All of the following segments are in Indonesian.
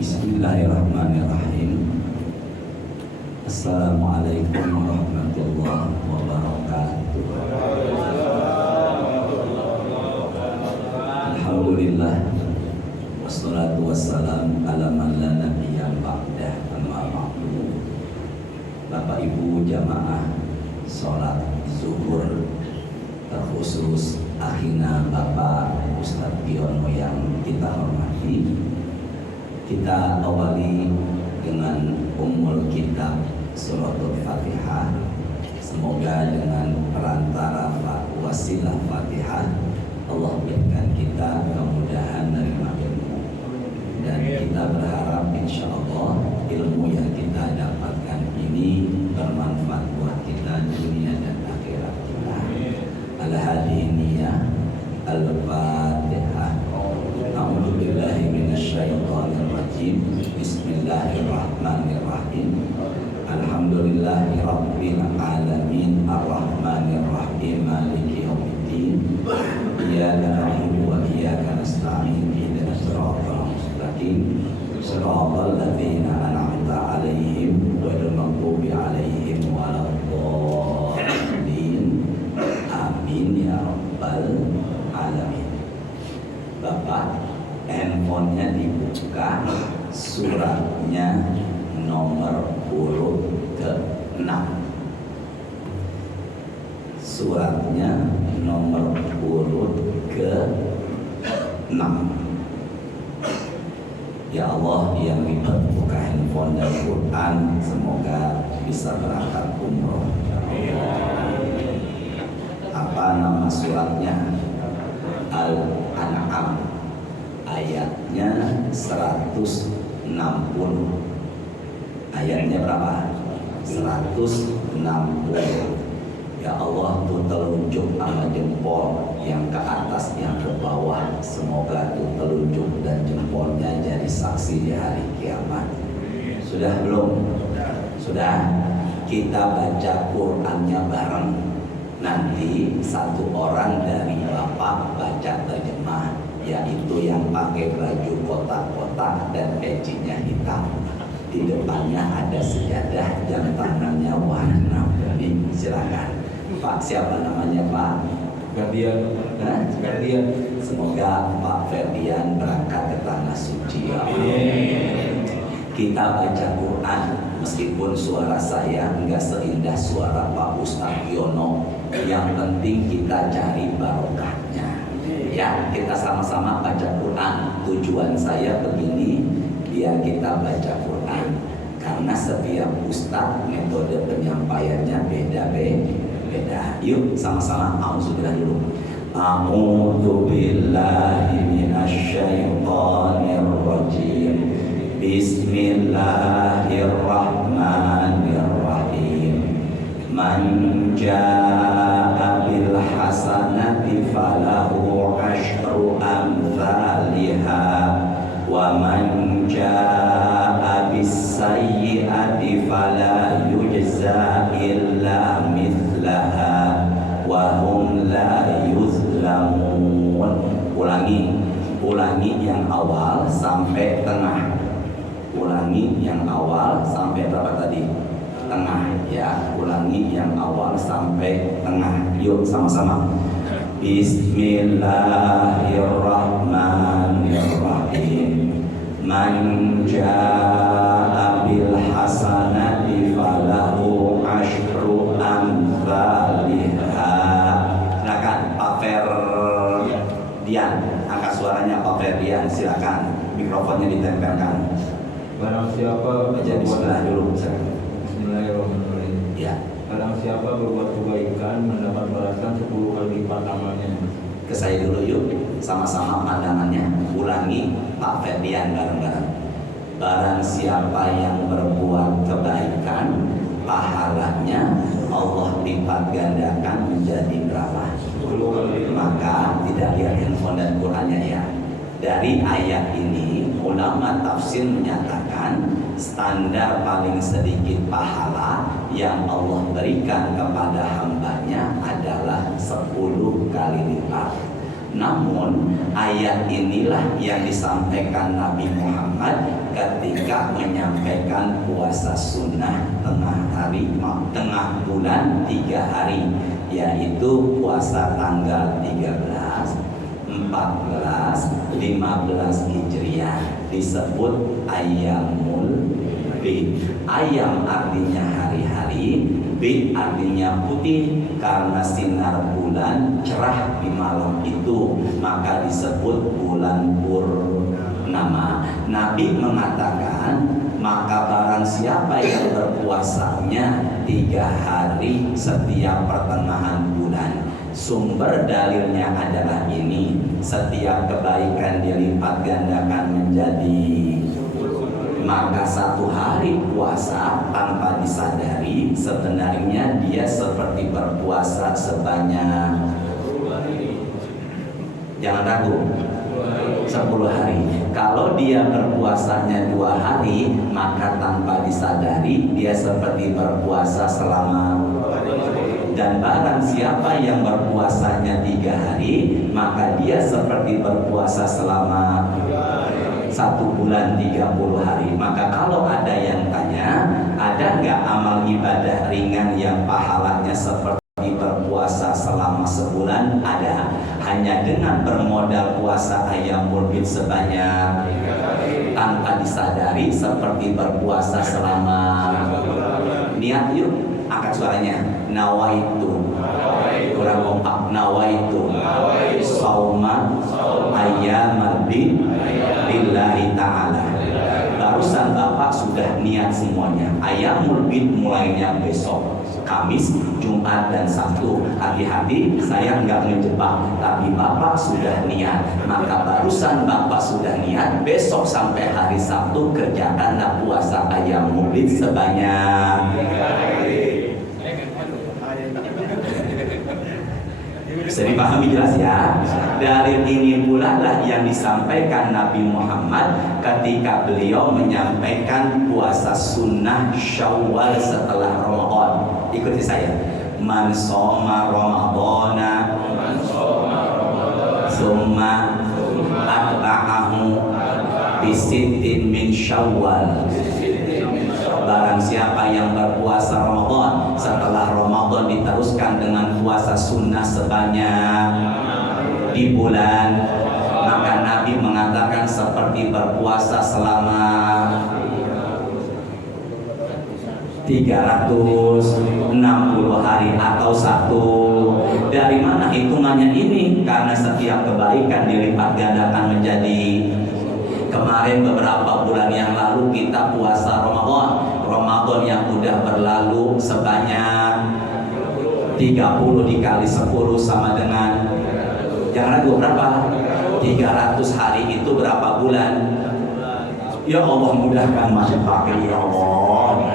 Bismillahirrahmanirrahim. Assalamualaikum warahmatullahi wabarakatuh. Alhamdulillah, wassalatu wassalamu ala man la nabiyya ba'dah, amma ba'du. Bapak Ibu jamaah sholat zuhur, terkhusus akhina Bapak Ustadz Piono yang kita hormati, kita awali dengan Ummul Kitab Suratul Fatihah. Semoga dengan perantara wasilah Fatihah Allah berikan kita kemudahan menerima ilmu, dan kita berharap insya Allah ilmu yang kita dapatkan ini bermanfaat buat kita dunia dan akhirat kita. Al-Hadiniyah Al-Fatihah. A'udzubillahi minasyaitonir rajim. Bismillahirrahmanirrahim. Alhamdulillahi rabbil alamin, arrahmanir rahim, maliki yaumiddin. Iyyaka na'budu wa iyyaka nasta'in. Ihdinas siratal mustaqim. Siratal ladzina an'amta 'alaihim ghairil maghdubi 'alaihim waladdallin. Amin ya rabbal alamin. Bapak, handphonenya dibuka, suratnya nomor urut ke-6. Suratnya nomor urut ke-6. Ya Allah, yang ribet buka handphone dan Quran, semoga bisa berangkat umroh. Apa nama suratnya? Al-An'am, ayatnya 160. Ayatnya berapa? 160. Ya Allah, tuh telunjuk sama jempol, yang ke atas yang ke bawah, semoga tuh telunjuk dan jempolnya jadi saksi di hari kiamat. Sudah belum? Sudah. Kita baca Qur'annya bareng. Nanti satu orang dari Bapak baca terjemah, yaitu yang pakai baju kotak-kotak dan pecinya hitam. Di depannya ada sejadah yang tangannya warna kuning. Silakan Pak, siapa namanya Pak? Ferdian. Ferdian. Semoga Pak Ferdian berangkat ke tanah suci ya. Kita baca Quran, meskipun suara saya enggak seindah suara Pak Ustadz Piono, yang penting kita cari barokahnya. Ya, kita sama-sama baca Quran. Tujuan saya begini, biar kita baca Quran. Karena setiap ustadz metode penyampaiannya beda-beda. Yuk sama-sama auzubillah dulu. A'udzu billahi minasyaitonir rajim. Bismillahirrahmanirrahim. Man jaa'a bil hasanati falahu asyru amsalihha wa man jaa'a bis sayyi'ati fala yujza illa mithlaha wa hum la yuzlamun. Ulangi yang awal sampai tengah. Ulangi yang awal sampai berapa tadi? Tengah ya. Ulangi yang awal sampai tengah. Yuk sama-sama. Bismillahirrahmanirrahim. Man jaa'a bil hasanati falahu asyru amsalihha. Silakan Pak Ferdian, angkat suaranya Pak Ferdian, silakan. Mikrofonnya ditempelkan. Barang siapa baca bismillah dulu. Bismillahirrahmanirrahim. Ya. Barang siapa berbuat kebaikan mendapat balasan 10 kali lipat amalnya. Ke saya dulu yuk, sama-sama pandangannya. Ulangi Pak Ferdian bareng-bareng. Barang siapa yang berbuat kebaikan, pahalanya Allah lipat gandakan menjadi berapa? 10 kali. Maka tidak lihat handphone dan Qurannya ya. Dari ayat ini ulama tafsir menyatakan standar paling sedikit pahala yang Allah berikan kepada hambanya adalah 10 kali lipat. Namun ayat inilah yang disampaikan Nabi Muhammad ketika ketika menyampaikan puasa sunnah tengah bulan 3 hari, yaitu puasa tanggal 13, 14, 15 Hijriah, disebut Ayyamul Bid. Ayam artinya hari-hari, bid artinya putih, karena sinar bulan cerah di malam itu maka disebut bulan purnama. Nabi mengatakan, maka barang siapa yang berpuasanya 3 hari setiap pertengahan bulan, sumber dalilnya adalah ini: setiap kebaikan dilipat gandakan menjadi, maka 1 hari puasa tanpa disadari sebenarnya dia seperti berpuasa sebanyak, jangan ragu, 10 hari. Kalau dia berpuasanya 2 hari, maka tanpa disadari dia seperti berpuasa selama. Dan barang siapa yang berpuasanya 3 hari, maka dia seperti berpuasa selama 1 bulan 30 hari. Maka kalau ada yang tanya, ada nggak amal ibadah ringan yang pahalanya seperti berpuasa selama sebulan? Ada. Hanya dengan bermodal puasa Ayyamul Bid sebanyak, tanpa disadari seperti berpuasa selama. Niat yuk, angkat suaranya. Nawaitu, kurang kompak. Nawaitu sauma Ayyamul Bid lillahi ta'ala. Barusan Bapak sudah niat semuanya. Ayyamul Bid mulainya besok, Kamis, Jumat, dan Sabtu. Hati-hati, saya nggak menjebak, tapi Bapak sudah niat. Maka barusan Bapak sudah niat, besok sampai hari Sabtu kerjakanlah puasa Ayyamul Bid sebanyak. Bisa dipahami jelas ya. Dari ini pula lah yang disampaikan Nabi Muhammad ketika beliau menyampaikan puasa sunnah Syawal setelah Ramadan. Ikuti saya. Man shoma Ramadana summa atba'ahu bisittin min Syawal. Barang siapa yang berpuasa Ramadan, setelah Ramadan diteruskan dengan puasa sunnah sebanyak di bulan, maka Nabi mengatakan seperti berpuasa selama 360 hari atau 1. Dari mana hitungannya ini? Karena setiap kebaikan dilipat gandakan menjadi. Kemarin beberapa bulan yang lalu kita puasa Ramadan. Ramadan yang udah berlalu sebanyak 30 dikali 10 sama dengan, jangan ragu, berapa? 300 hari itu berapa bulan? Ya Allah, mudahkan masih pakai, ya Allah.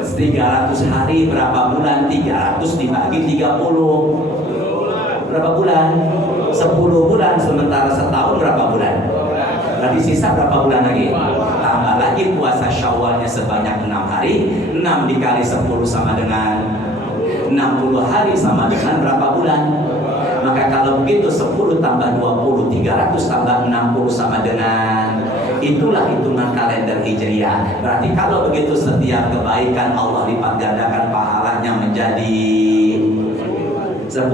300 hari berapa bulan? 300 dibagi 30 berapa bulan? 10 bulan. Sementara setahun berapa bulan? Berarti sisa berapa bulan lagi? Tambah lagi puasa Syawalnya sebanyak 6 hari. 6 dikali 10 sama dengan 60 hari, sama dengan berapa bulan? Maka kalau begitu 10 tambah 20, 300 tambah 60 sama dengan, itulah hitungan kalender Hijriah. Berarti kalau begitu setiap kebaikan Allah lipat gandakan pahalanya menjadi 10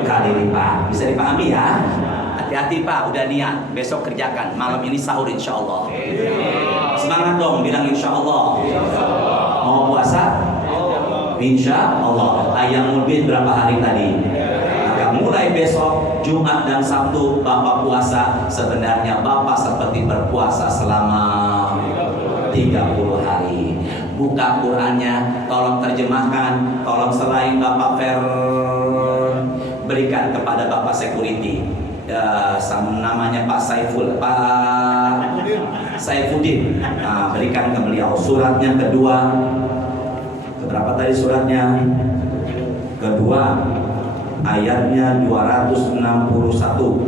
kali lipat. Bisa dipahami ya? Hati-hati Pak, udah niat, besok kerjakan. Malam ini sahur insya Allah. Semangat dong, bilang insya Allah. Mau puasa? Insya Allah. Ayyamul Bid berapa hari tadi? Maka mulai besok, Jumat dan Sabtu Bapak puasa. Sebenarnya Bapak seperti berpuasa selama 30 hari. Buka Qurannya, tolong terjemahkan. Tolong selain Bapak berikan kepada Bapak security. Namanya Pak Saifuddin. Nah, berikan ke beliau suratnya kedua. Berapa tadi suratnya? Kedua, ayatnya 261.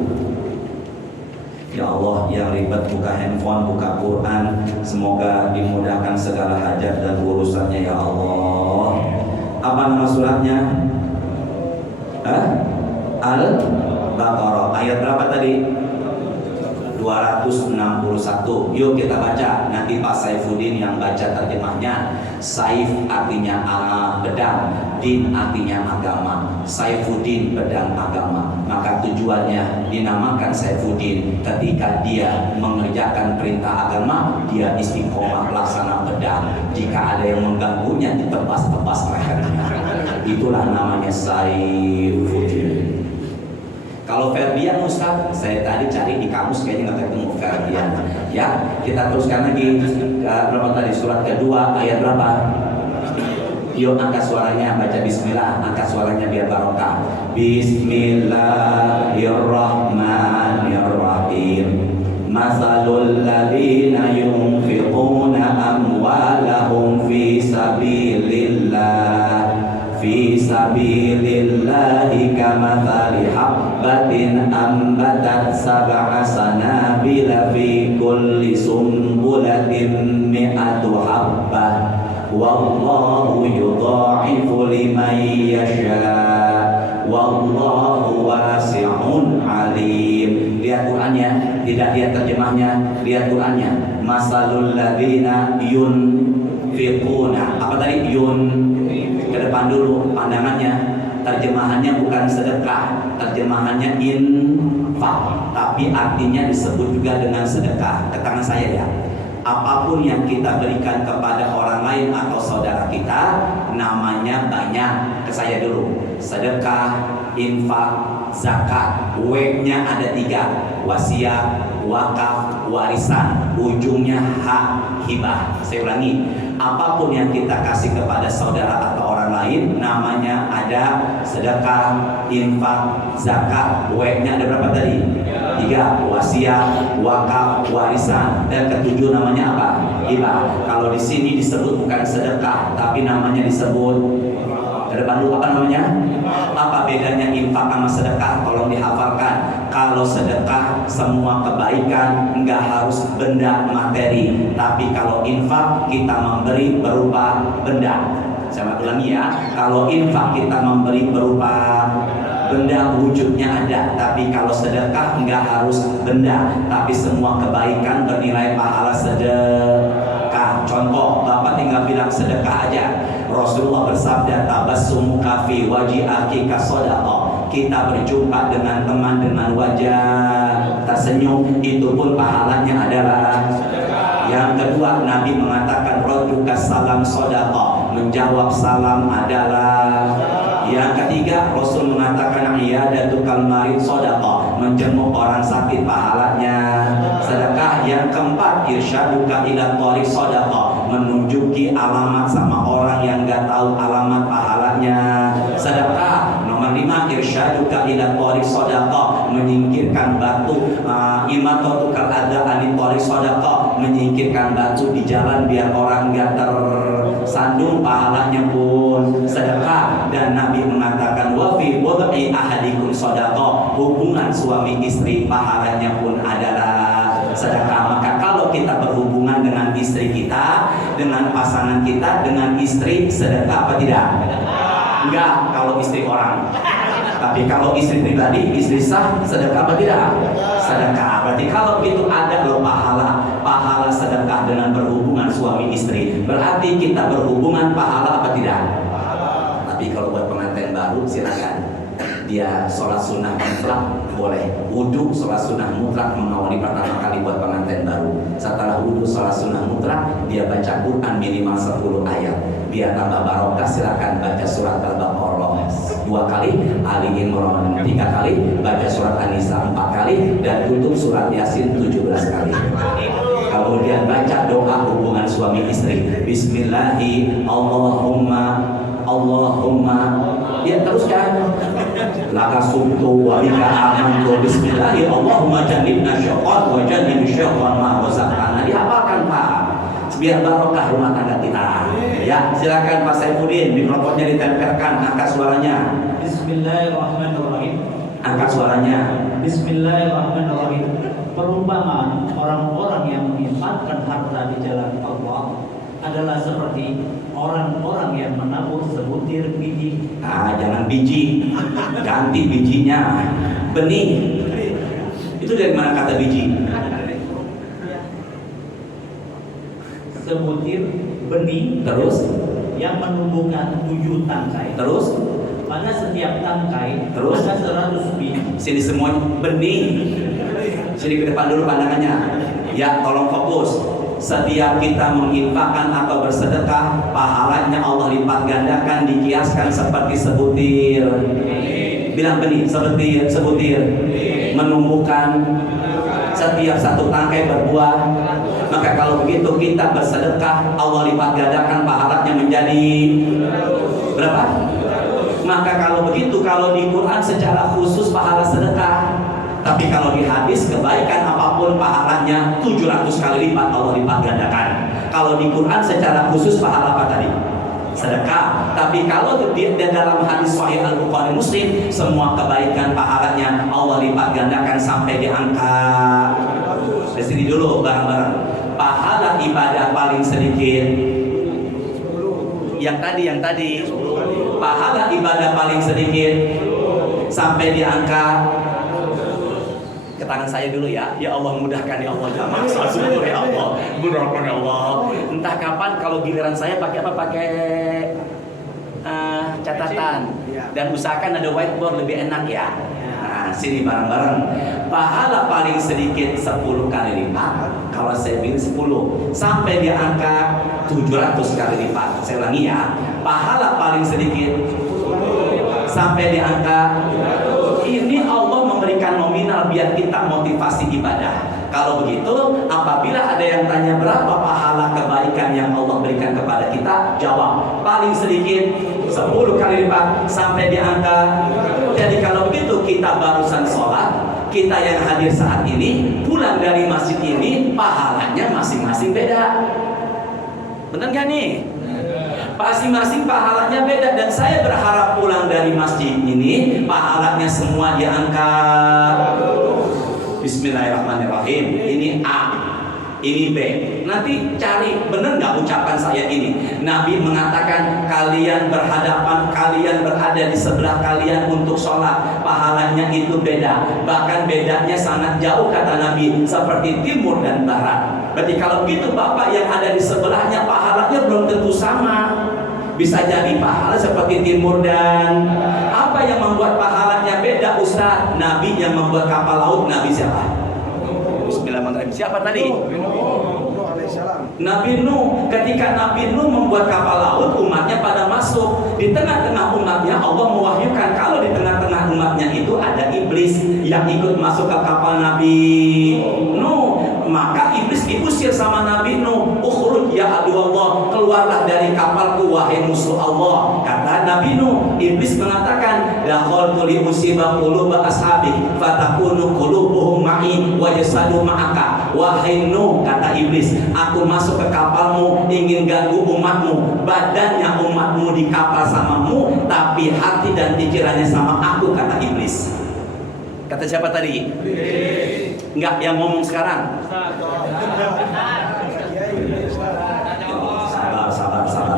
Ya Allah, yang ribet buka handphone, buka Quran, semoga dimudahkan segala hajat dan urusannya ya Allah. Apa nama suratnya? Al-Baqarah. Ayat berapa tadi? 261. Yuk kita baca. Nanti Pak Saifuddin yang baca terjemahnya. Saif artinya pedang, din artinya agama. Saifuddin pedang agama. Maka tujuannya dinamakan Saifuddin ketika dia mengerjakan perintah agama, dia istiqomah laksana pedang. Jika ada yang mengganggunya, ditebas-tebas lehernya. Itulah namanya Saifuddin. Kalau Ferdian Ustaz, saya tadi cari di kamus kayaknya nggak ketemu Ferdian. Ya, kita teruskan lagi. Berapa tadi? Surat kedua ayat berapa? Yuk angkat suaranya, baca bismillah, angkat suaranya biar barokah. Bismillahirrahmanirrahim. Masalul ladzina yunfiquna amwalahum fi sabilillahi kamathali habbatin ambatat sab'a sanabila fi kulli sumbulatin mi'atu habbah wallahu yudha'ifu liman yasha' wallahu wasi'un alim. Lihat Qur'annya, tidak lihat terjemahnya, lihat Qur'annya. Masalul ladzina yunfiquna, apa tadi? Ke depan dulu pandangannya. Terjemahannya bukan sedekah, terjemahannya infak, tapi artinya disebut juga dengan sedekah. Ke tangan saya ya. Apapun yang kita berikan kepada orang lain atau saudara kita, namanya banyak. Ke saya dulu. Sedekah, infak, zakat. W-nya ada 3. Wasiat, wakaf, warisan. Ujungnya hak, hibah. Saya ulangi. Apapun yang kita kasih kepada saudara atau orang lain, namanya ada sedekah, infak, zakat. W-nya ada berapa tadi? 3. Wasiat, wakaf, warisan. Dan ketujuh namanya apa? Hibah. Kalau di sini disebut bukan sedekah, tapi namanya disebut, ke depan dulu, apa namanya? Apa bedanya infak sama sedekah? Tolong dihafalkan. Kalau sedekah semua kebaikan enggak harus benda materi, tapi kalau infak kita memberi berupa benda. Saya ulangi ya. Kalau infak kita memberi berupa benda, wujudnya ada. Tapi kalau sedekah enggak harus benda, tapi semua kebaikan bernilai pahala sedekah. Contoh, Bapak tinggal bilang sedekah aja. Rasulullah bersabda, tabassumuka fi wajhi akhika shadaqah. Kita berjumpa dengan teman dengan wajah tersenyum, itu pun pahalanya adalah. Yang kedua, Nabi mengatakan radduka salam shadaqah, menjawab salam adalah. Yang ketiga, Rasul mengatakan iyadatukal marid shadaqah, menjenguk orang sakit pahalanya sedekah. Yang keempat, irsyaduka ila thariq shadaqah, menunjuki alamat sama orang yang enggak tahu alamat pahalanya sedekah. Nomor 5, irsyaduka ila thariq shadaqah, menyingkirkan batu. Imatatukal adza anit thariq shadaqah, menyingkirkan batu di jalan biar orang enggak tersandung, pahalanya pun sedekah. Dan Nabi mengatakan wa fi wad'i ahadikum shadaqah, hubungan suami istri pahalanya pun adalah sedekah. Maka kalau kita berhubungan dengan istri kita, dengan pasangan kita, dengan istri, sedekah apa tidak? Enggak, kalau istri orang. Tapi kalau istri pribadi, istri sah, sedekah apa tidak? Sedekah. Berarti kalau itu ada loh pahala sedekah dengan berhubungan suami istri. Berarti kita berhubungan pahala apa tidak? Tapi kalau buat pengantin baru silakan. Dia sholat sunnah mutlak boleh, wudhu sholat sunnah mutlak mengawali pertama kali buat pengantin baru. Setelah wudhu sholat sunnah mutlak, dia baca Quran minimal 10 ayat. Biar tambah barokah, silakan baca surat Al-Baqarah 2 kali, Ali Imran 3 kali, baca surat An-Nisa 4 kali, dan tutup surat Yasin 17 kali. Kemudian baca doa hubungan suami istri. Bismillahi Allahumma ya teruskan. Laka sumtu wa bika amantu. Bismillahi Allahumma jannibna syaitan wa jannib syaitan ma razaqtana. Dihafalkan Pak, biar barokah rumah tangga kita. Ya, silakan Pak Saifuddin, mikrofonnya ditempelkan, angkat suaranya. Bismillahirrahmanirrahim. Angkat suaranya. Bismillahirrahmanirrahim. Perumpamaan orang-orang yang menginfakkan harta di jalan Allah adalah seperti orang-orang yang menabur sebutir biji. Jangan biji, ganti bijinya, benih. Itu dari mana kata biji? sebutir benih Terus, yang menumbuhkan 7 tangkai. terus, Pada setiap tangkai Terus? ada 100 biji. sini semua benih. Sini ke depan dulu pandangannya. Ya, tolong fokus. Setiap kita menginfakkan atau bersedekah, pahalanya Allah lipat gandakan, dikiaskan seperti sebutir. Bilang benih, sebutir. Menumbuhkan setiap satu tangkai berbuah. Maka kalau begitu kita bersedekah, Allah lipat gandakan pahalanya menjadi berapa? Maka kalau begitu, kalau di Quran secara khusus pahala sedekah, tapi kalau di hadis kebaikan apapun pahalanya 700 kali lipat Allah lipat gandakan. Kalau di Quran secara khusus pahala apa tadi? Sedekah. Tapi kalau di dalam hadis Sahih Al-Bukhari Muslim, semua kebaikan pahalanya Allah lipat gandakan sampai di angka. Di sini dulu bareng-bareng. Pahala ibadah paling sedikit. Yang tadi. Pahala ibadah paling sedikit sampai di angka. Ke tangan saya dulu ya. Ya Allah, mudahkan ya Allah, jangan maksa, syukur ya Allah, mudahkan ya Allah. Entah kapan kalau giliran saya pakai apa, pakai catatan, dan usahakan ada whiteboard lebih enak ya. Nah, sini bareng-bareng. Pahala paling sedikit 10 kali lipat. Kalau saya bilang 10 sampai di angka 700 kali lipat. Saya ulangi ya. Pahala paling sedikit sampai di angka. Ini Allah memberikan nominal biar kita motivasi ibadah. Kalau begitu, apabila ada yang tanya berapa pahala kebaikan yang Allah berikan kepada kita, jawab paling sedikit 10 kali lipat sampai di angka. Jadi kalau begitu, kita barusan sholat, kita yang hadir saat ini pulang dari masjid ini, pahalanya masing-masing beda. Benar gak nih? Masing-masing pahalanya beda, dan saya berharap pulang dari masjid ini pahalanya semua diangkat. Bismillahirrahmanirrahim. Ini A, ini B. Nanti cari benar nggak ucapan saya ini. Nabi mengatakan kalian berhadapan, kalian berada di sebelah kalian untuk sholat, pahalanya itu beda. Bahkan bedanya sangat jauh kata Nabi, seperti timur dan barat. Berarti kalau begitu Bapak yang ada di sebelahnya pahalanya belum tentu sama. Bisa jadi pahala seperti timur dan apa yang membuat pahalanya beda Ustaz? Nabi yang membuat kapal laut, Nabi siapa? Bismillahirrahmanirrahim. Siapa tadi? Nabi Nuh. Ketika Nabi Nuh membuat kapal laut, umatnya pada masuk. Di tengah-tengah umatnya Allah mewahyukan kalau di tengah-tengah umatnya itu ada iblis yang ikut masuk ke kapal Nabi Nuh. Maka iblis diusir sama Nabi Nuh. Ukhruj ya aduwallah, keluarlah dari kapalku wahai musuh Allah. Kata Nabi Nuh, iblis mengatakan dakhaltu li usiba quluba ashabi fatakunu qulubuhum ma'i wa yasadu ma'aka. Wahai Nuh, kata iblis, aku masuk ke kapalmu ingin ganggu umatmu, badannya umatmu di kapal samamu, tapi hati dan pikirannya sama aku, kata iblis. Kata siapa tadi? Enggak, yang ngomong sekarang.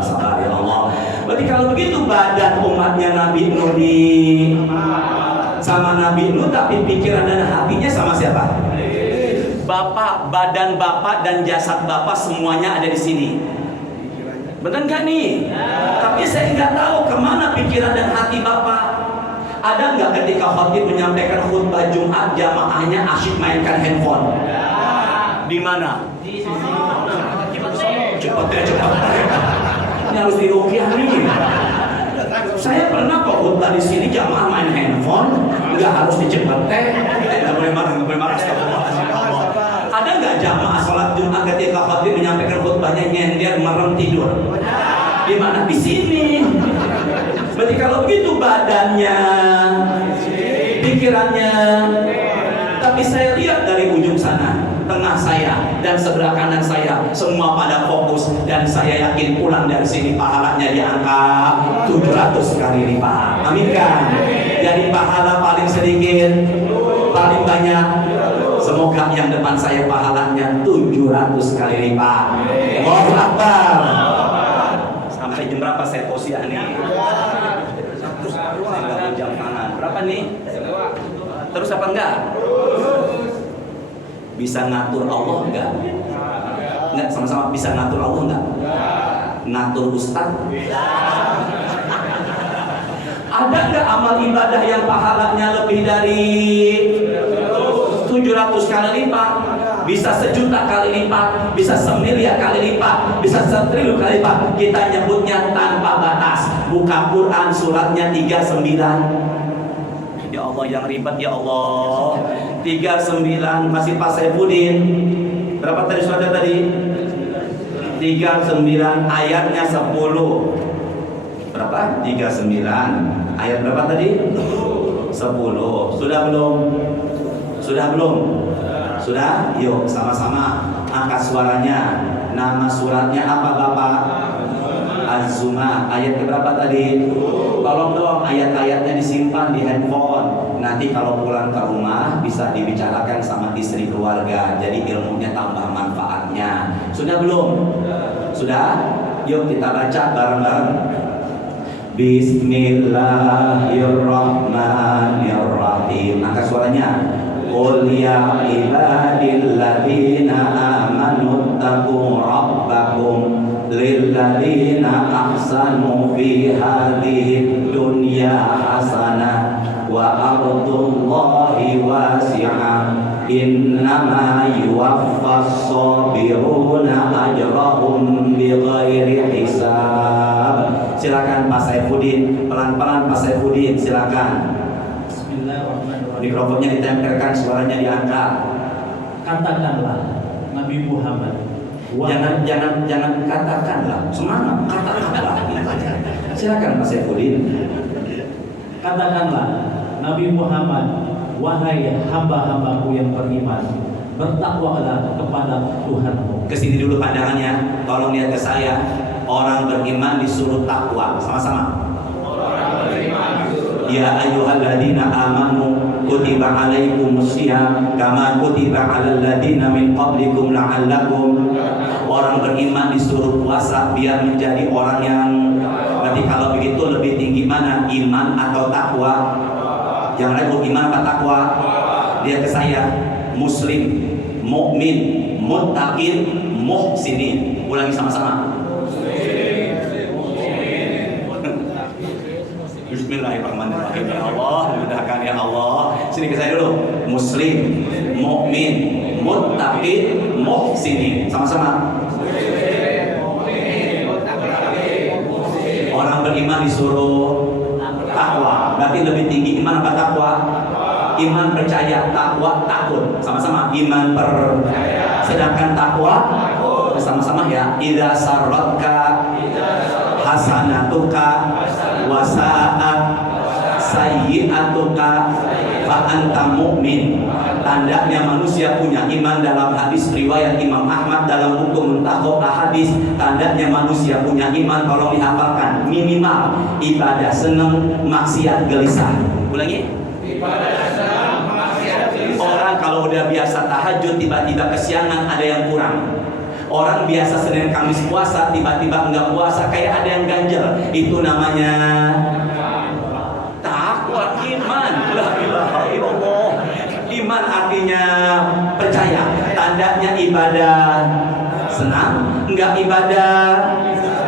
Sabar ya Allah. Berarti kalau begitu badan umatnya Nabi Nuh sama Nabi Nuh, tapi pikiran dan hatinya sama siapa? Bapak, badan Bapak dan jasad Bapak semuanya ada di sini. Benar nggak nih? Tapi saya nggak tahu kemana pikiran dan hati Bapak. Ada nggak ketika khatib menyampaikan khutbah Jumat jamaahnya asyik mainkan handphone? Di mana? Cepat. Ini harus diruqyah nih. Saya pernah kok khutbah di sini jamaah main handphone, nggak harus dicepetin. Nggak boleh marah. Ada nggak jamaah sholat Jumat ketika khatib menyampaikan khutbahnya nyender merem tidur? Di mana? Di sini. Berarti kalau begitu badannya, pikirannya. Tapi saya lihat dari ujung sana, tengah saya dan sebelah kanan saya semua pada fokus, dan saya yakin pulang dari sini pahalanya di angka 700 kali lipat. Amin kan? Jadi pahala paling sedikit, paling banyak. Semoga yang depan saya pahalanya 700 kali lipat. Allahu Akbar. Sampai jam berapa saya tausiah nih? Jam tangan. Berapa nih? Terus apa enggak? Bisa ngatur Allah enggak? Enggak, sama-sama bisa ngatur Allah enggak? Ngatur Ustaz? Ada nggak amal ibadah yang pahalanya lebih dari 700 kali lipat? Bisa 1.000.000 kali lipat, bisa 1.000.000.000 kali lipat, bisa 1.000.000 kali lipat. Kita nyebutnya tanpa batas. Buka Quran suratnya 39. Ya Allah yang ribet ya Allah. 39 masih Pak Saifuddin. Berapa tadi suara tadi? 39 ayatnya 10. Berapa? 39. Ayat berapa tadi? 10. Sudah belum? Sudah belum? Sudah? Yuk sama-sama angkat suaranya. Nama suratnya apa Bapak? Az-Zumar. Ayat berapa tadi? Tolong dong ayat-ayatnya disimpan di handphone. Nanti kalau pulang ke rumah bisa dibicarakan sama istri keluarga. Jadi ilmunya tambah manfaatnya. Sudah belum? Sudah? Yuk kita baca bareng-bareng. Bismillahirrahmanirrahim. Angkat suaranya. Qul ya ibadilladzina amanu taqu rabbakum lilladzina ahsanu fi hadhihi dunya hasanah wa ardullahi wasi'ah innama yuwaffas sabiruna ajrahum bighairi hisab. Silakan Pak Saifuddin, pelan-pelan Pak Saifuddin, silakan. Bismillahirrahmanirrahim. Mikrofonnya ditempelkan, suaranya diangkat. Katakanlah Nabi Muhammad. Jangan katakanlah, semangat katakanlah. Silakan Pak Saifuddin. Katakanlah Nabi Muhammad, wahai hamba-hambaku yang beriman, bertakwalah kepada Tuhanmu. Kesini dulu pandangannya, tolong lihat ke saya. Orang beriman disuruh takwa, sama-sama. Ya ayyuhalladzina amanu kutiba alaikumusiyam kama kutiba alal ladzina min qablikum la'allakum. Orang beriman disuruh puasa biar menjadi orang yang. Berarti kalau begitu lebih tinggi mana, iman atau takwa? Yang ragu iman atau takwa? Lihat ke saya. Muslim, mukmin, muttaqin, muhsinin. Ulangi sama-sama. Bismillahirrahmanirrahim. Ya Allah, mudahkan ya Allah. Sini ke saya dulu. Muslim, mukmin, muttaqin, muhsinin. Sama-sama. Orang beriman disuruh takwa. Berarti lebih tinggi iman apa takwa? Iman percaya, takwa takut. Sama-sama. Iman percaya. Sedangkan takwa sama-sama ya. Idza sarratka hasanatuka wasa'at sayyi'atuka fa anta mu'min. Tandanya manusia punya iman dalam hadis riwayat Imam Ahmad dalam buku Muntakhab Ahadits. Tandanya manusia punya iman, tolong dihafalkan. Minimal ibadah seneng, maksiat gelisah. Ulangi. Ibadah seneng, maksiat gelisah. Orang kalau udah biasa tahajud tiba-tiba kesiangan, ada yang kurang. Orang biasa Senin Kamis puasa tiba-tiba enggak puasa, kayak ada yang ganjel. Itu namanya takwa, iman. La ilaha illallah. Iman artinya percaya. Tandanya ibadah senang, enggak ibadah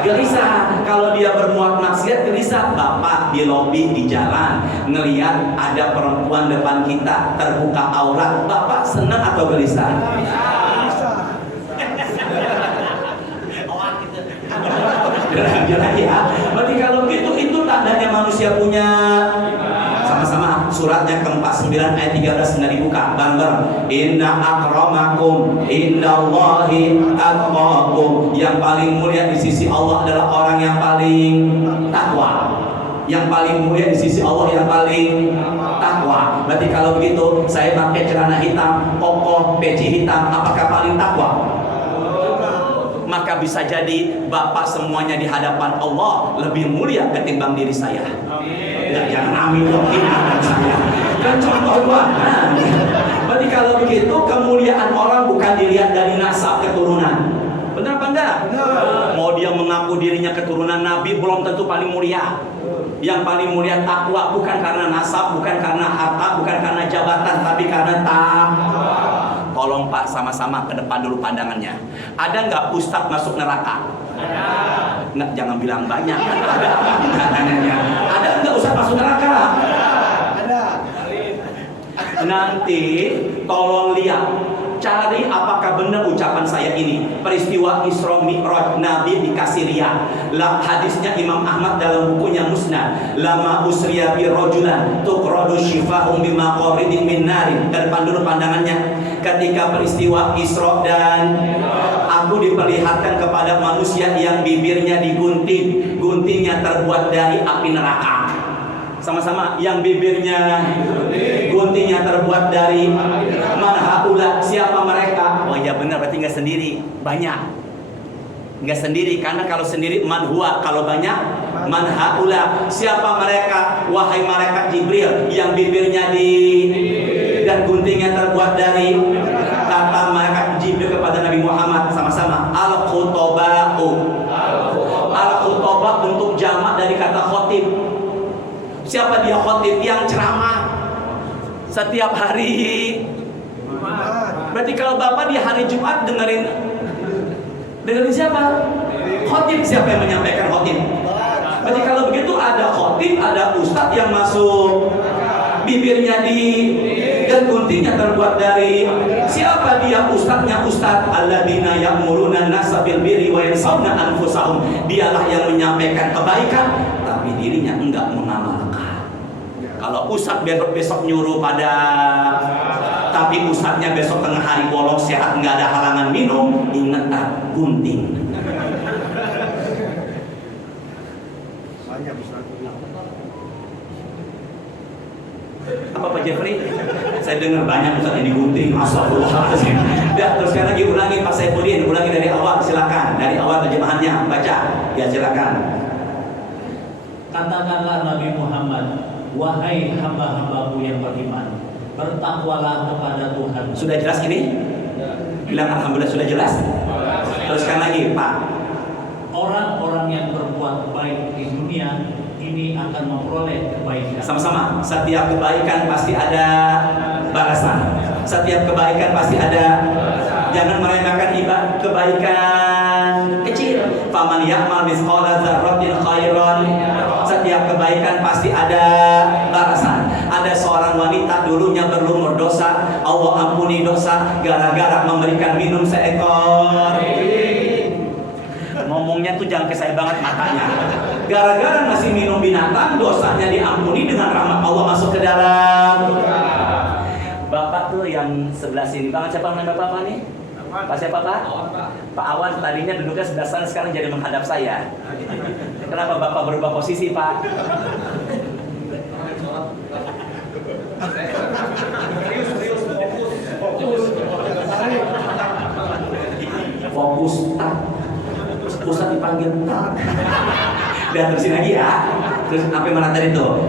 gelisah. Kalau dia bermuat maksiat gelisah. Bapak di lobi di jalan ngelihat ada perempuan depan kita terbuka aurat, Bapak senang atau gelisah? Jalan ya. Berarti kalau gitu itu tandanya manusia punya. Sama-sama suratnya ke-49 ayat 13 nggak dibuka. Bareng-bareng. Inna akramakum indallahi atqakum. Yang paling mulia di sisi Allah adalah orang yang paling takwa. Yang paling mulia di sisi Allah yang paling takwa. Berarti kalau begitu saya pakai celana hitam, kokoh, peci hitam, apakah paling takwa? Maka bisa jadi Bapak semuanya di hadapan Allah lebih mulia ketimbang diri saya. Amin. Jangan amin dong, ini anak saya. Kan contoh banget. Berarti kalau begitu kemuliaan orang bukan dilihat dari nasab keturunan. Benar apa enggak? Benar. Mau dia mengaku dirinya keturunan Nabi belum tentu paling mulia. Yang paling mulia takwa, bukan karena nasab, bukan karena harta, bukan karena jabatan, tapi karena takwa. Tolong Pak, sama-sama ke depan dulu pandangannya. Ada nggak ustadz masuk neraka? Nggak, jangan bilang banyak. Ada pandangannya. Ada nggak ustadz masuk neraka? Ada. Nanti tolong lihat, cari apakah benar ucapan saya ini. Peristiwa Isra Mi'raj, Nabi dikasih ria. Hadisnya Imam Ahmad dalam bukunya Musnad. Lama usriya bi rajulan tuqradu shifahum bima qaridin min narin. Ke depan dulu pandangannya. Ketika peristiwa Isra dan aku diperlihatkan kepada manusia yang bibirnya digunting, guntingnya terbuat dari api neraka. Sama-sama, yang bibirnya guntingnya terbuat dari manhaula. Siapa mereka? Oh ya benar, berarti nggak sendiri, banyak. Nggak sendiri, karena kalau sendiri manhua, kalau banyak manhaula. Siapa mereka? Wahai malaikat Jibril, yang bibirnya dan guntingnya terbuat dari. Kata malaikat Jibril kepada Nabi Muhammad, sama-sama, al-khutoba'u. Al-khutobah untuk jamak dari kata khotib. Siapa dia khotib? Yang ceramah setiap hari. Berarti kalau Bapak di hari Jumat dengerin siapa? Khotib. Siapa yang menyampaikan khotib? Berarti kalau begitu ada khotib, ada ustadz yang masuk, bibirnya dan guntingnya terbuat dari. Siapa dia ustadznya? Ustadz alladzina ya'muruna an-nasa bil birri wa yansawna anfusahum. Dialah yang menyampaikan kebaikan tapi dirinya enggak mengamalkan. Kalau ustadz besok nyuruh pada, tapi ustadznya besok tengah hari bolong sehat, nggak ada halangan minum, ingat gunting. Apa Pak Jeffrey? Saya dengar banyak ustadz yang digunting. Astagfirullahaladzim. Ya, terus sekali lagi ulangi Pak Saifuddin, ulangi dari awal, silakan. Dari awal terjemahannya, baca. Ya silakan. Katakanlah Nabi Muhammad, wahai hamba-hambaku yang beriman, bertakwalah kepada Tuhan. Sudah jelas ini? Bilang alhamdulillah sudah jelas. Teruskan lagi Pak. Orang-orang yang berbuat baik di dunia ini akan memperoleh kebaikan. Sama-sama. Setiap kebaikan pasti ada balasan. Setiap kebaikan pasti ada. Jangan meremehkan ibadah kebaikan kecil. Faman ya'mal mithqala dzarratin khairan. Setiap kebaikan pasti ada balasan. Ada seorang wanita dulunya berlumur dosa, Allah ampuni dosa gara-gara memberikan minum seekor. Ngomongnya tuh jangan ke saya banget matanya. Gara-gara ngasih minum binatang, dosanya diampuni dengan rahmat Allah masuk ke dalam. Bapak tuh yang sebelah sini banget, siapa namanya Bapak nih? Pak siapa Pak? Pak Awan tadinya duduknya sebelah sana, sekarang jadi menghadap saya. Kenapa Bapak berubah posisi Pak? Fokus. Pusat dipanggil. Dan terusin lagi ya. Terus sampai mana tadi tuh?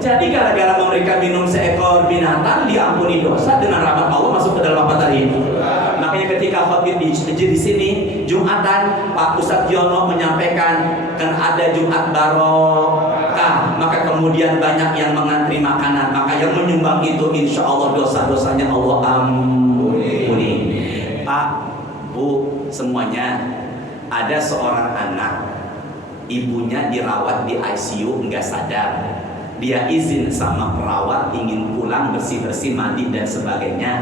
Jadi gara-gara memberikan minum seekor binatang diampuni dosa dengan rahmat Allah masuk ke dalam apa tadi? Makanya ketika khotib di sini Jumatan, Pak Ustadz Jono menyampaikan kan ada Jumat barokah, maka kemudian banyak yang mengantri makanan, maka yang menyumbang itu insya Allah dosa-dosanya Allah ampuni. Pak, Bu, semuanya, ada seorang anak, ibunya dirawat di ICU nggak sadar. Dia izin sama perawat ingin pulang bersih-bersih, mandi dan sebagainya.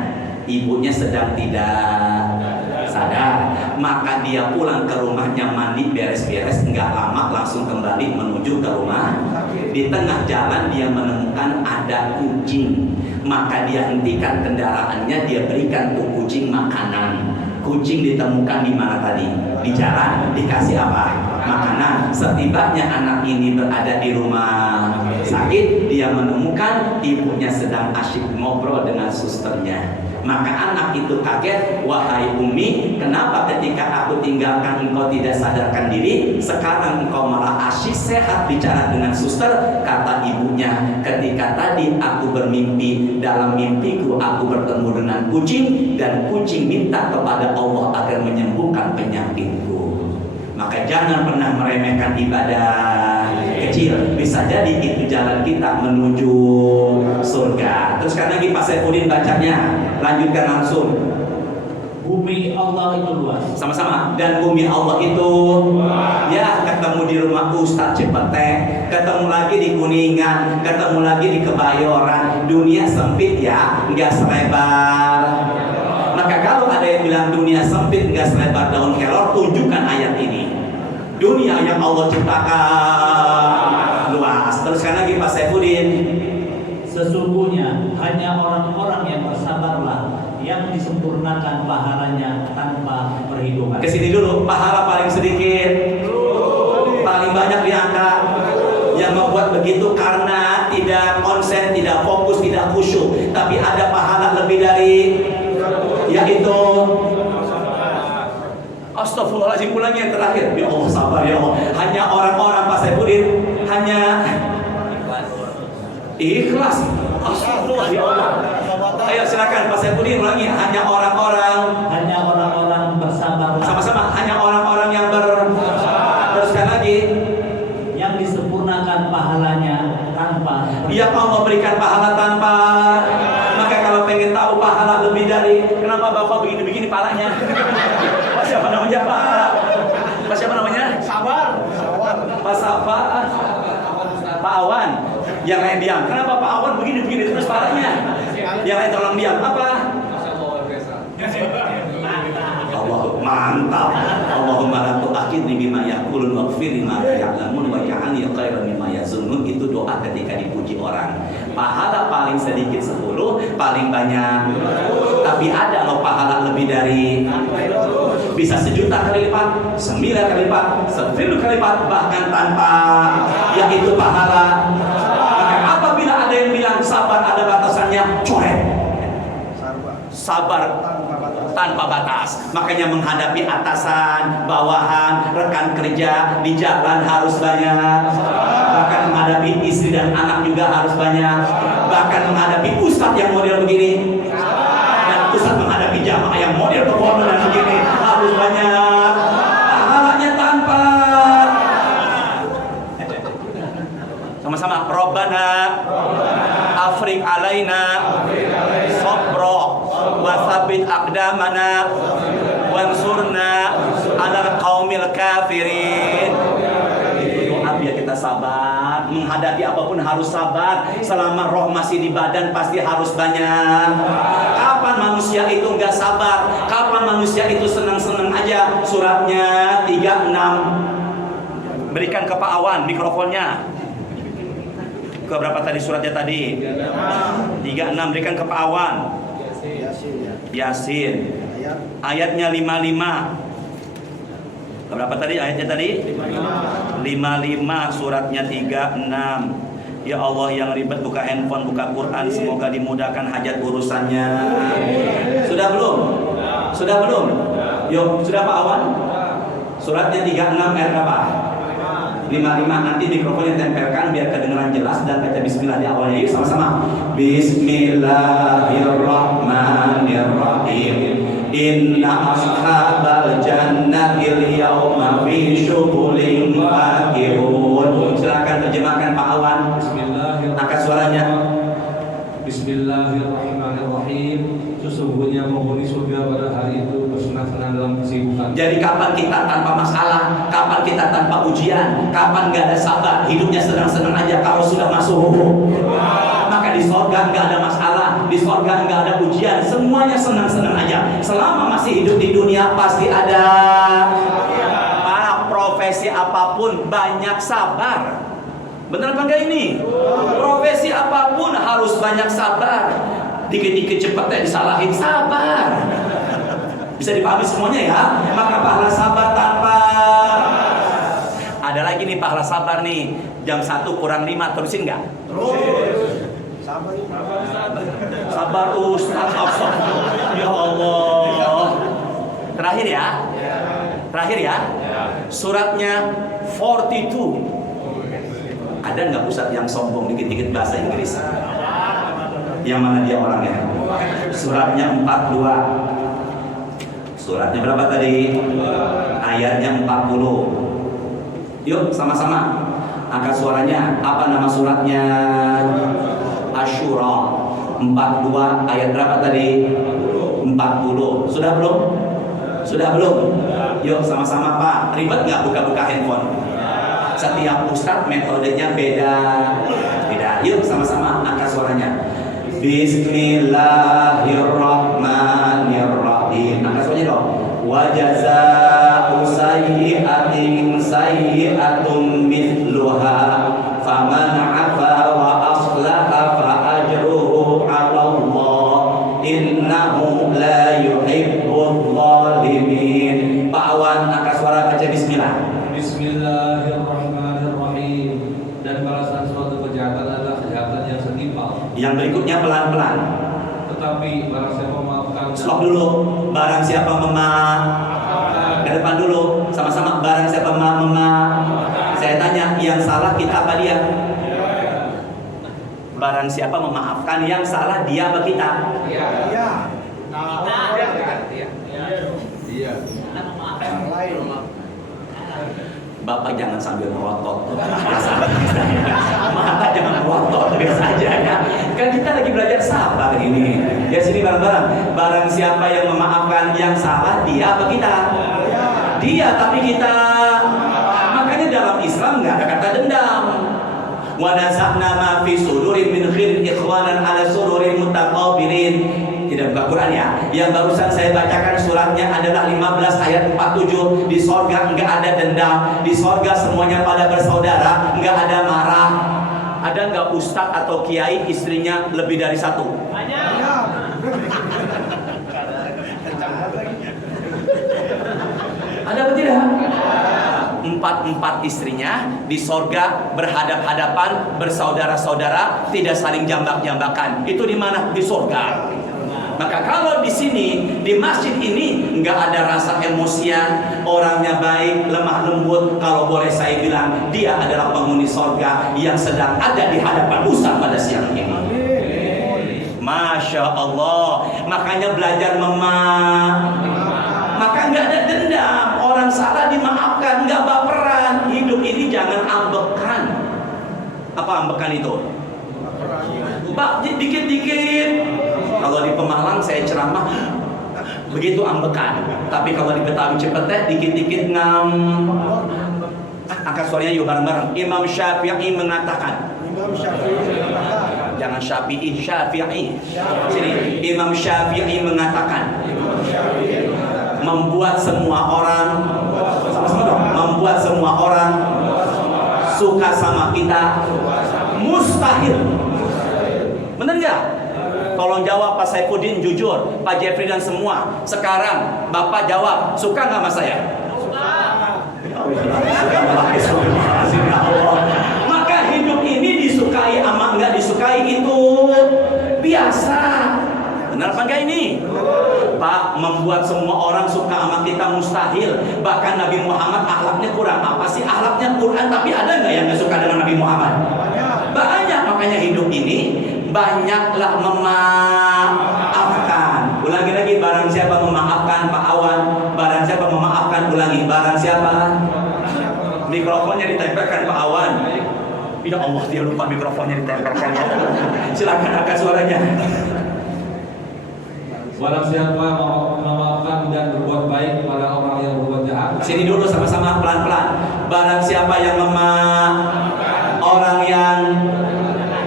Ibunya sedang tidak sadar, maka dia pulang ke rumahnya, mandi beres-beres, nggak lama langsung kembali menuju ke rumah. Di tengah jalan dia menemukan ada kucing, maka dia hentikan kendaraannya, dia berikan ke kucing makanan. Kucing ditemukan di mana tadi? Di jalan, dikasih apa? Makanan. Setibanya anak ini berada di rumah sakit, dia menemukan ibunya sedang asyik ngobrol dengan susternya. Maka anak itu kaget, wahai Umi, kenapa ketika aku tinggalkan engkau tidak sadarkan diri, sekarang engkau malah asyik sehat bicara dengan suster? Kata ibunya, ketika tadi aku bermimpi, dalam mimpiku aku bertemu dengan kucing, dan kucing minta kepada Allah agar menyembuhkan penyakitku. Maka jangan pernah meremehkan ibadah kecil. Bisa jadi itu jalan kita menuju surga. Terus karena lagi Pak Saifuddin bacanya, lanjutkan langsung. Bumi Allah itu luas. Sama-sama. Dan bumi Allah itu ya, ketemu di rumah Ustadz Cipete, ketemu lagi di Kuningan, ketemu lagi di Kebayoran. Dunia sempit ya, nggak selebar. Maka kalau ada yang bilang dunia sempit nggak selebar daun kelor, tunjukkan ayat ini. Dunia yang Allah ciptakan luas. Teruskan lagi Pak Saifuddin. Sesungguhnya hanya orang-orang yang bersabarlah yang disempurnakan pahalanya tanpa perhitungan. Kesini dulu, pahala paling sedikit, paling banyak diangkat. Yang membuat begitu karena tidak konsen, tidak fokus, tidak khusyuk. Tapi ada pahala lebih dari, yaitu astagfirullahaladzim, ulangi yang terakhir. Ya Allah, sabar ya Allah. Hanya orang-orang Pak Saifuddin, hanya ikhlas. Astagfirullah ya Allah. Ayo silakan Pak Saifuddin ulangi. Hanya orang-orang bersabar. Sama-sama. Hanya orang-orang yang teruskan lagi. Yang disempurnakan pahalanya tanpa. Yang Allah berikan pahala tanpa. Maka kalau pengen tahu pahala lebih dari, kenapa Bapak begini-begini palanya? Pak siapa namanya Pak? Pak siapa namanya? Sabar. Pak Sabar. Pak Awan. Yang lain diam. Kenapa Pak Awan begini-begini terus palanya? Yang lain tolong diam. Apa? Allah mantap. Allahumma la tu'akhidni bima yaqulun waghfir lima la ya'lamun wa ja'alni khairan mimma yazunnun. Itu doa ketika dipuji orang. Pahala paling sedikit 10, paling banyak. Tapi ada loh pahala lebih dari, bisa 1.000.000 kali lipat, 9 kali lipat, 1000 kali lipat, bahkan tanpa, yaitu pahala. Maka apabila ada yang bilang sabar ada batasannya, coret. Sabar tanpa batas. Makanya menghadapi atasan, bawahan, rekan kerja di jalan harus banyak. Bahkan menghadapi istri dan anak juga harus banyak. Bahkan menghadapi ustadz yang model begini, dan ustadz menghadapi jamaah yang model dan begini harus banyak. Pahalanya tanpa. Sama-sama. Rabbana Afrik alaina sabra wa tsabbit aqdamana wansurna 'alal qaumil kafirin. Doa biar kita sabar, menghadapi apapun harus sabar. Selama roh masih di badan pasti harus banyak. Kapan manusia itu enggak sabar? Kapan manusia itu senang-senang aja? Suratnya 36. Berikan ke Pak Awan mikrofonnya. Ke berapa tadi suratnya tadi? 36. Berikan ke Pak Awan. Yasin. Ayatnya 55. Berapa tadi ayatnya tadi? 55. Suratnya 36. Ya Allah, yang ribet buka handphone, buka Quran, semoga dimudahkan hajat urusannya. Sudah belum? Sudah belum? Yuk, sudah Pak Awan? Suratnya 36 ayat berapa? 55. Nanti mikrofonnya tempelkan biar kedengaran jelas dan baca bismillah di awalnya. Yuk sama-sama. Bismillahirrahmanirrahim. Inna ashabal jannatil yawma fi syughulin fakihun. Silakan terjemahkan Pak Awan. Angkat suaranya. Bismillahirrahmanirrahim. Sesungguhnya penghuni surga pada hari itu bersenang-senang dalam kesibukan. Jadi kapan kita tanpa masalah, kapan kita tanpa ujian, kapan nggak ada sabar, hidupnya senang-senang aja kalau sudah masuk maka di sorga nggak ada masalah, di sorga nggak ada ujian, semuanya senang-senang aja. Selama masih hidup di dunia pasti ada. Pak, profesi apapun banyak sabar. Benar apa enggak ini? Profesi apapun harus banyak sabar. Dikit-dikit cepetnya disalahin, sabar. Bisa dipahami semuanya ya. Maka pahala sabar tanpa. Ada lagi nih pahala sabar nih. Jam 1 kurang 5 terusin nggak? Terus. Sabar Ustaz. Ya Allah. Terakhir ya. Terakhir ya. Suratnya 42. Ada nggak Ustaz yang sombong dikit-dikit bahasa Inggris? Yang mana dia orangnya? Suratnya 42. Suratnya berapa tadi? Ayatnya 40. Yuk sama-sama angkat suaranya. Apa nama suratnya? Asyura 42 ayat berapa tadi? 40. Sudah belum? Sudah belum? Yuk sama-sama Pak. Ribet nggak buka-buka handphone? Setiap ustadz metodenya beda. Yuk sama-sama angkat suaranya. Bismillahirrahmanirrahim. Angkat suaranya dong. Wa jazaa'u sayyi'atin sayyi'atun mithluha faman 'afa wa aslaha fa ajruhu 'ala Allah innahu la yuhibbul zalimin. Pak Awan angkat suara baca bismillah. Bismillahirrahmanirrahim. Dan balasan suatu kejahatan adalah kejahatan yang setimpal. Yang berikutnya pelan-pelan. Tetapi barang siapa memaafkan. Stop dulu. Barang siapa memaafkan. Ke depan dulu. Sama-sama. Barang siapa memaafkan. Saya tanya, yang salah kita apa dia? Barang siapa memaafkan, yang salah dia apa kita? Bapak jangan sambil merotot. Bapak jangan merotot, biasa aja ya. Kan kita lagi belajar sabar ini. Ya sini bareng-bareng. Barang siapa yang memaafkan, yang salah dia apa kita? Dia, tapi kita. Makanya dalam Islam nggak ada kata dendam. Wa naza'na ma fi sudurin min khairin ikhwanan ala sururin mutaqabilin. Tidak buka Quran ya. Yang barusan saya bacakan suratnya adalah 15 ayat 47. Di sorga enggak ada dendam. Di sorga semuanya pada bersaudara, enggak ada marah. Ada enggak ustadz atau kiai istrinya lebih dari satu? Ada apa tidak? Empat istrinya di sorga berhadap-hadapan, bersaudara-saudara, tidak saling jambak-jambakan. Itu di mana? Di sorga. Maka kalau di sini, di masjid ini nggak ada rasa emosian, orangnya baik, lemah lembut. Kalau boleh saya bilang, dia adalah penghuni sorga yang sedang ada di hadapan Ustaz pada siang ini. Masya Allah. Makanya belajar maka nggak ada dendam. Orang salah dimaafkan, nggak baperan. Hidup ini jangan ambekan. Apa ambekan itu? Pak, dikit-dikit. Kalau di Pemalang saya ceramah begitu ambekan. Tapi kalau di Betawi Cipete dikit-dikit angkat suaranya yuk bareng-bareng. Imam Syafi'i mengatakan. Jangan Syafi'i, Syafi'i. Sini. Imam Syafi'i mengatakan. Membuat semua orang membuat semua orang suka sama kita mustahil. Benar nggak? Tolong jawab Pak Saifuddin, jujur, Pak Jeffrey dan semua. Sekarang Bapak jawab, suka nggak sama saya? Maka hidup ini disukai ama nggak disukai itu biasa. Benar apa enggak ini? Pak, membuat semua orang suka sama kita mustahil. Bahkan Nabi Muhammad akhlaknya kurang. Apa sih akhlaknya Quran? Tapi ada nggak yang nggak suka dengan Nabi Muhammad? Banyak. Makanya hidup ini banyaklah memaafkan. Ulangi lagi, barang siapa memaafkan Pak Awan. Barang siapa memaafkan, ulangi. Barang siapa? Mikrofonnya ditempelkan Pak Awan. Ya Allah, dia lupa mikrofonnya ditempelkan. Silakan angkat suaranya. Barang siapa memaafkan dan berbuat baik kepada orang yang berbuat jahat. Sini dulu sama-sama pelan-pelan. Barang siapa yang orang yang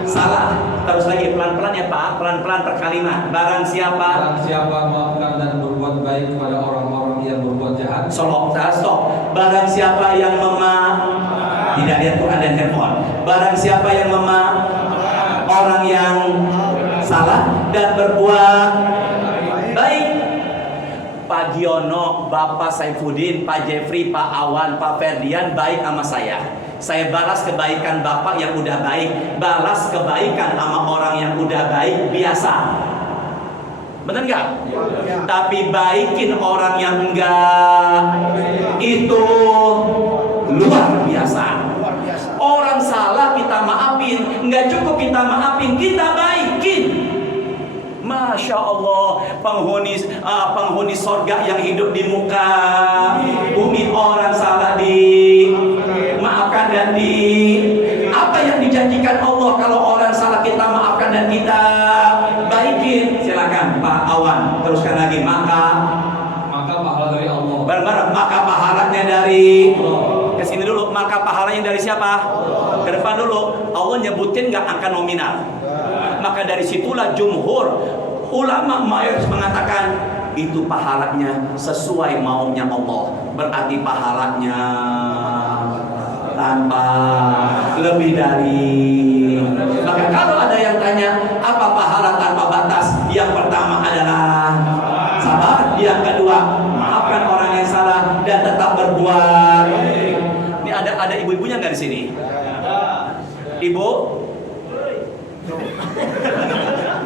salah. Terus lagi pelan-pelan ya Pak, pelan-pelan per kalimat. Barang siapa memaafkan dan berbuat baik kepada orang-orang yang berbuat jahat. Stop. Barang siapa yang tidak lihat Quran dan handphone. Barang siapa yang orang yang salah dan berbuat baik. Pak Giono, Bapak Saifuddin, Pak Jeffrey, Pak Awan, Pak Ferdian baik sama saya. Saya balas kebaikan Bapak yang udah baik. Balas kebaikan sama orang yang udah baik biasa. Benar nggak? Ya. Tapi baikin orang yang enggak itu luar biasa. Orang salah kita maafin, nggak cukup kita maafin, kita baikin. Masya Allah, penghuni sorga yang hidup di muka bumi, orang salah dimaafkan dan apa yang dijanjikan Allah kalau orang salah kita maafkan dan kita baikin. Silakan Pak Awan, teruskan lagi. Maka pahala dari Allah Ke sini dulu. Maka pahalanya dari siapa? Ke depan dulu. Allah nyebutin nggak angka nominal. Maka dari situlah jumhur ulama mayoritas mengatakan itu pahalanya sesuai maunya Allah. Berarti pahalanya tanpa lebih dari. Maka kalau ada yang tanya apa pahala tanpa batas, yang pertama adalah sabar, yang kedua maafkan orang yang salah dan tetap berbuat. Ini ada ibu-ibunya nggak di sini? Ibu?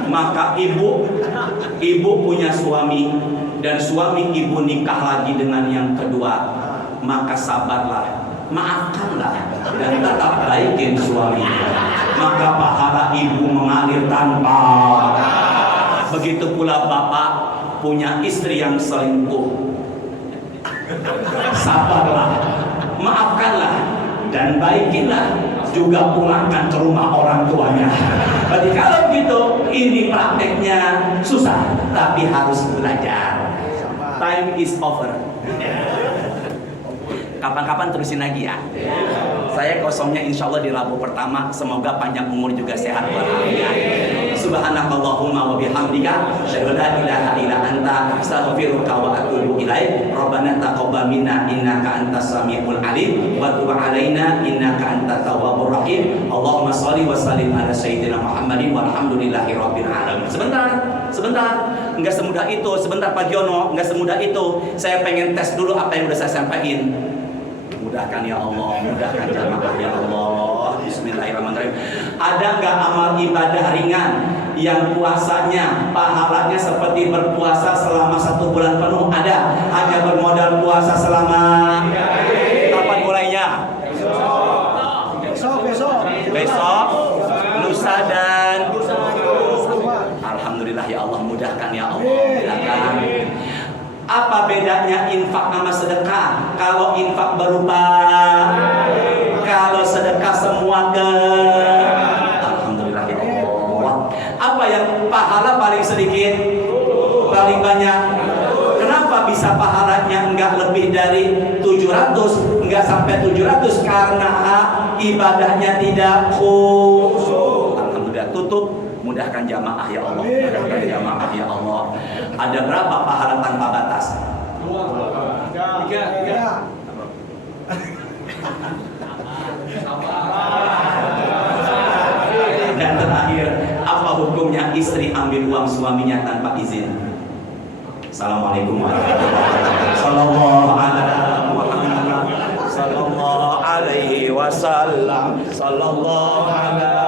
Maka ibu punya suami dan suami ibu nikah lagi dengan yang kedua, maka sabarlah, maafkanlah dan tetap baikin suami, maka pahala ibu mengalir tanpa. Begitu pula bapak punya istri yang selingkuh, sabarlah, maafkanlah dan baikinlah, juga pulangkan ke rumah orang tuanya. Berarti kalau gitu, ini prakteknya susah, tapi harus belajar. Time is over. Kapan-kapan terusin lagi ya. Saya kosongnya insya Allah di Rabu pertama. Semoga panjang umur juga sehat walafiat. Subhanakallahumma wa bihamdika asyhadu an la ilaha illa anta astaghfiruka wa atubu ilaik. Rabbana taqabbal minna innaka antas samiul alim wa tub alaina innaka antat tawwabur rahim. Allahumma shalli wa sallim ala sayyidina Muhammadin walhamdulillahi rabbil alamin. Sebentar. Enggak semudah itu. Sebentar Pak Giono, enggak semudah itu. Saya pengen tes dulu apa yang udah saya sampaikan. Mudahkan ya Allah, mudahkan jamaah ya Allah. Bismillahirrahmanirrahim. Ada nggak amal ibadah ringan yang puasanya pahalanya seperti berpuasa selama 1 bulan penuh? Ada. Hanya bermodal puasa selama. Kapan mulainya? Besok, lusa dan. Alhamdulillah ya Allah, mudahkan ya Allah, mudahkan. Apa bedanya infak sama sedekah? Kalau infak berupa, kalau sedekah semua ke. Alhamdulillah ya Allah. Apa yang pahala paling sedikit, paling banyak? Kenapa bisa pahalanya enggak lebih dari 700, enggak sampai 700? Karena ibadahnya tidak khusyuk. Alhamdulillah. Tutup. Mudahkan jamaah ya Allah, mudahkan jamaah ya Allah. Ada berapa pahala tanpa batas? 2, 3. Dan terakhir, apa hukumnya istri ambil uang suaminya tanpa izin? Assalamualaikum warahmatullahi wabarakatuh. Sallallahu alaihi wasallam. Sallallahu alaihi